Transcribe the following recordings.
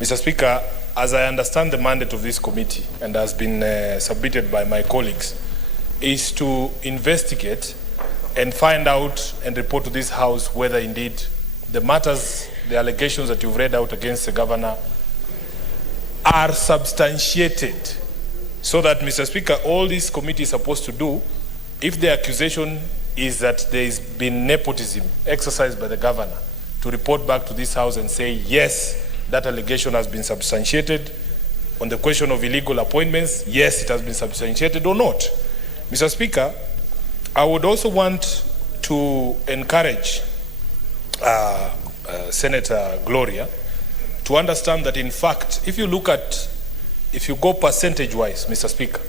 Mr. Speaker, as I understand the mandate of this committee and has been submitted by my colleagues, is to investigate and find out and report to this House whether indeed the matters, the allegations that you've read out against the governor are substantiated. So that, Mr. Speaker, all this committee is supposed to do, if the accusation is that there has been nepotism exercised by the governor, to report back to this House and say, yes, that allegation has been substantiated. On the question of illegal appointments, yes, it has been substantiated or not. Mr. Speaker, I would also want to encourage Senator Gloria to understand that, in fact, if you go percentage-wise, Mr. Speaker,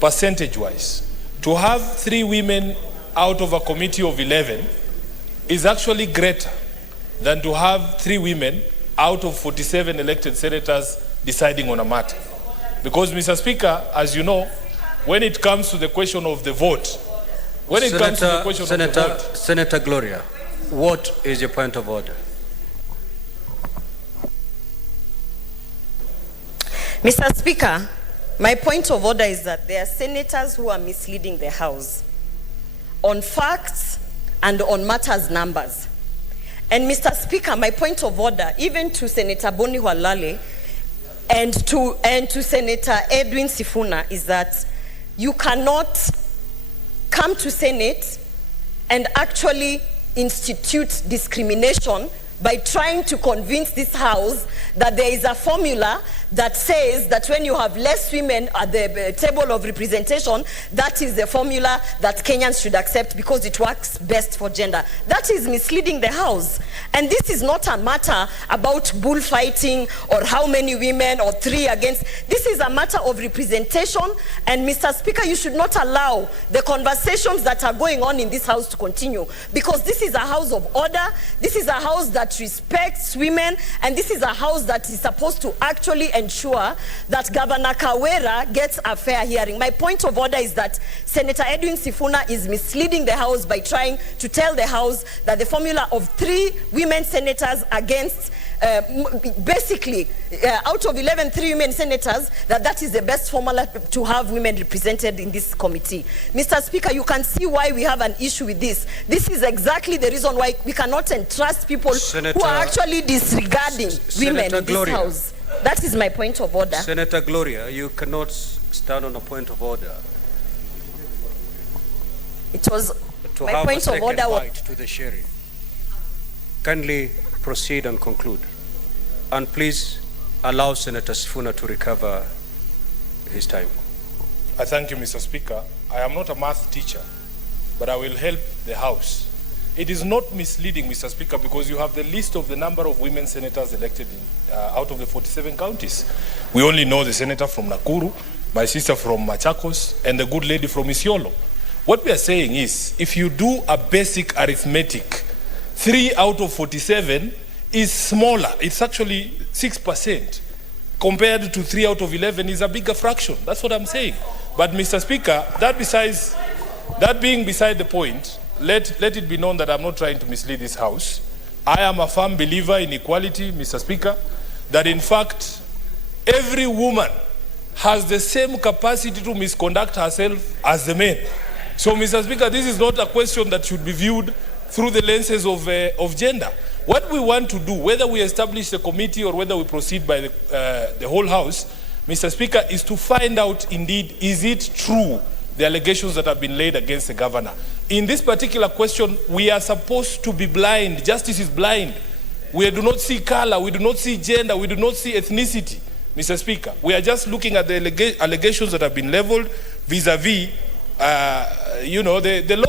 percentage-wise, to have 3 women out of a committee of 11 is actually greater than to have 3 women out of 47 elected senators deciding on a matter. Because, Mr. Speaker, as you know, when it comes to the question of the vote, Senator Gloria, what is your point of order? Mr. Speaker, my point of order is that there are senators who are misleading the House on facts and on matters numbers. And Mr. Speaker, my point of order, even to Senator Boni Walale and to Senator Edwin Sifuna, is that you cannot come to Senate and actually institute discrimination by trying to convince this House that there is a formula that says that when you have less women at the table of representation, that is the formula that Kenyans should accept because it works best for gender. That is misleading the House. And this is not a matter about bullfighting or how many women or 3 against. This is a matter of representation. And Mr. Speaker, you should not allow the conversations that are going on in this House to continue, because this is a house of order. This is a house that respects women, and this is a house that is supposed to actually ensure that Governor Kawira gets a fair hearing. My point of order is that Senator Edwin Sifuna is misleading the House by trying to tell the House that the formula of 3 women senators against basically out of 11, 3 women senators, that is the best formula to have women represented in this committee. Mr. Speaker, you can see why we have an issue with this. This is exactly the reason why we cannot entrust people who are actually disregarding women in this House. That is my point of order. Senator Gloria, you cannot stand on a point of order. It was to my point of order to the sharing. Kindly proceed and conclude. And please allow Senator Sifuna to recover his time. I thank you, Mr. Speaker. I am not a math teacher, but I will help the House. It is not misleading, Mr. Speaker, because you have the list of the number of women senators elected out of the 47 counties. We only know the senator from Nakuru, my sister from Machakos, and the good lady from Isiolo. What we are saying is, if you do a basic arithmetic, 3 out of 47 is smaller. It's actually 6%. Compared to 3 out of 11 is a bigger fraction. That's what I'm saying. But, Mr. Speaker, that being beside the point, let it be known that I'm not trying to mislead this House. I am a firm believer in equality, Mr. Speaker, that in fact, every woman has the same capacity to misconduct herself as the men. So, Mr. Speaker, this is not a question that should be viewed through the lenses of gender. What we want to do, whether we establish the committee or whether we proceed by the whole House, Mr. Speaker, is to find out indeed, is it true, the allegations that have been laid against the governor. In this particular question, we are supposed to be blind. Justice is blind. We do not see color, we do not see gender, we do not see ethnicity, Mr. Speaker. We are just looking at the allegations that have been leveled vis-a-vis, the law.